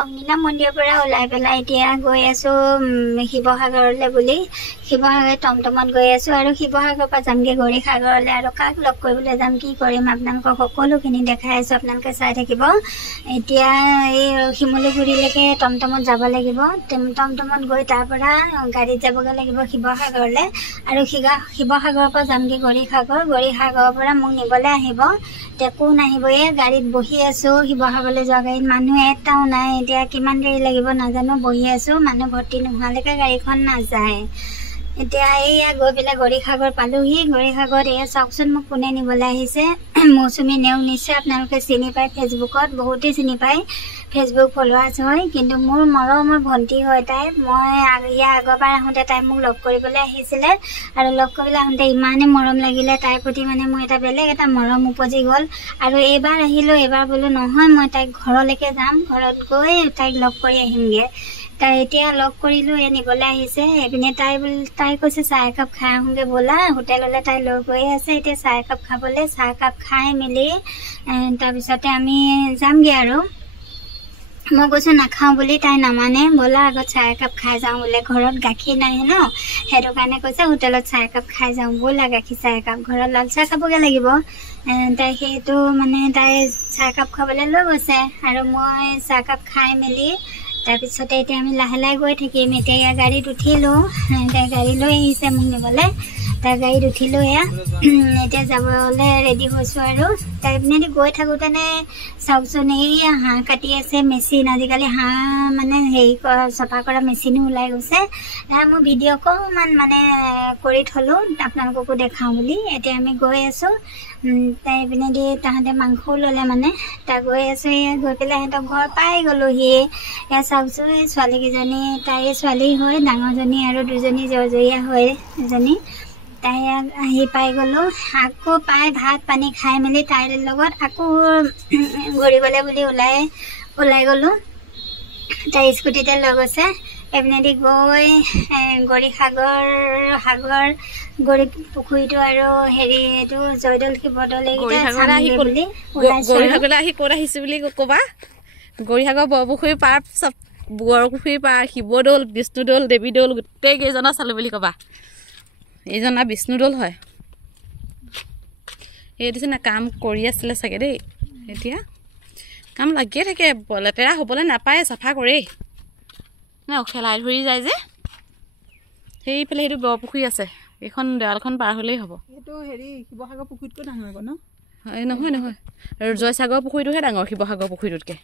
অগ্নিনাভ মন্দিৰৰ পৰা ওলাই পেলাই এতিয়া গৈ আছো শিৱসাগৰলৈ বুলি শিৱসাগৰ টমটমত গৈ আছো আৰু শিৱসাগৰৰ পৰা যামগে গৌৰীসাগৰলৈ আৰু কাক লগ কৰিবলৈ যাম কি কৰিম আপোনালোকক সকলোখিনি দেখাই আছো আপোনালোকে চাই থাকিব এতিয়া এই শিমলুগুৰিলৈকে টমটমত যাব লাগিব টমটমত গৈ তাৰ পৰা গাড়ীত যাবগৈ লাগিব শিৱসাগৰলৈ আৰু শিৱসাগৰৰ পৰা যামগে গৌৰীসাগৰৰ পৰা মোক নিবলৈ আহিব এতিয়া কোন আহিব এই গাড়ীত বহি আছো শিৱসাগৰলৈ যোৱা গাড়ীত মানুহ এটাও নাই এতিয়া কিমান দেৰি লাগিব নাজানো বহি আছো মানুহ ভৰ্তি নোহোৱালৈকে গাড়ীখন নাযায় এতিয়া এইয়া গৈ পেলাই গৌৰীসাগৰ পালোহি গৌৰীসাগৰত এয়া চাওকচোন মোক কোনে নিবলৈ আহিছে মৌচুমী নেওগ নিশ্চয় আপোনালোকে চিনি পায় ফেচবুকত বহুতেই চিনি পায় ফেচবুক ফলোৱাৰ্ছ হয় কিন্তু মোৰ মৰমৰ ভণ্টি হয় তাই মই ইয়াৰ আগৰবাৰ আহোঁতে তাই মোক লগ কৰিবলৈ আহিছিলে আৰু লগ কৰিবলৈ আহোঁতে ইমানেই মৰম লাগিলে তাইৰ প্ৰতি মানে মোৰ এটা বেলেগ এটা মৰম উপজি গ'ল আৰু এইবাৰ আহিলোঁ এইবাৰ বোলো নহয় মই তাইক ঘৰলৈকে যাম ঘৰত গৈ তাইক লগ কৰি আহিমগৈ তাই এতিয়া লগ কৰিলোঁ নিবলৈ আহিছে এইপিনে তাই কৈছে চাহ একাপ খাই আহোঁগৈ ব'লা হোটেললৈ তাই লৈ গৈ আছে এতিয়া চাহ একাপ খাবলৈ চাহ একাপ খাই মেলি তাৰপিছতে আমি যামগৈ আৰু মই কৈছোঁ নাখাওঁ বুলি তাই নামানে ব'লা আগত চাহ একাপ খাই যাওঁ বোলে ঘৰত গাখীৰ নাই ন সেইটো কাৰণে কৈছে হোটেলত চাহ একাপ খাই যাওঁ ব'লা গাখীৰ চাহ একাপ ঘৰত লাল চাহ খাবগৈ লাগিব তাই সেইটো মানে তাই চাহ একাপ খাবলৈ লৈ গৈছে আৰু মই চাহ একাপ খাই মেলি তাৰপিছতে এতিয়া আমি লাহে লাহে গৈ থাকিম এতিয়া ইয়াৰ গাড়ীত উঠিলোঁ তাই গাড়ী লৈ আহিছে মোক নিবলৈ তাই গাড়ীত উঠিলোঁ এয়া এতিয়া যাবলৈ ৰেডি হৈছোঁ আৰু তাই পিনেদি গৈ থাকোঁতেনে চাওকচোন এই হাঁহ কাটি আছে মেচিন আজিকালি হাঁহ মানে হেৰি চফা কৰা মেচিনো ওলাই গৈছে মই ভিডিঅ' অকণমান মানে কৰি থলোঁ আপোনালোককো দেখাওঁ বুলি এতিয়া আমি গৈ আছোঁ তাই পিনেদি তাহাঁতে মাংসও ল'লে মানে তাই গৈ আছোঁ এয়া গৈ পেলাই সিহঁতক ঘৰ পাই গ'লোহি এয়া চাওকচোন এই ছোৱালীকেইজনী তাই ছোৱালী হয় ডাঙৰজনী আৰু দুজনী জৰজৰীয়া হয় এজনী তাই আহি পাই গ'লোঁ আকৌ পাই ভাত পানী খাই মেলি তাইৰ লগত আকৌ ঘূৰিবলৈ বুলি ওলাই গ'লোঁ তাই স্কুটিতে লৈ গৈছে এইপিনেদি গৈ গৌৰী পুখুৰীটো আৰু হেৰি এইটো জয়দৌল শিৱদৌল গৌৰীসাগৰলৈ আহি ক'ত আহিছোঁ বুলি ক'বা গৌৰীসাগৰ বৰপুখুৰী পাৰ চব বৰপুখুৰী পাৰ শিৱদৌল বিষ্ণুদৌল দেৱীদৌল গোটেই কেইজনা চালোঁ বুলি ক'বা এইজনা বিষ্ণুদৌল হয় এই দিছে কাম কৰি আছিলে চাগে দেই এতিয়া কাম লাগিয়ে থাকে লেতেৰা হ'বলৈ নাপায় চাফা কৰেই খেলাই ধৰি যায় যে সেইফালে সেইটো বৰপুখুৰী আছে এইখন দেৱালখন পাৰ হ'লেই হ'ব এইটো হেৰি শিৱসাগৰ পুখুৰীতকৈ ডাঙৰ ন নহয় জয়সাগৰ পুখুৰীটোহে ডাঙৰ শিৱসাগৰ পুখুৰীটোতকৈ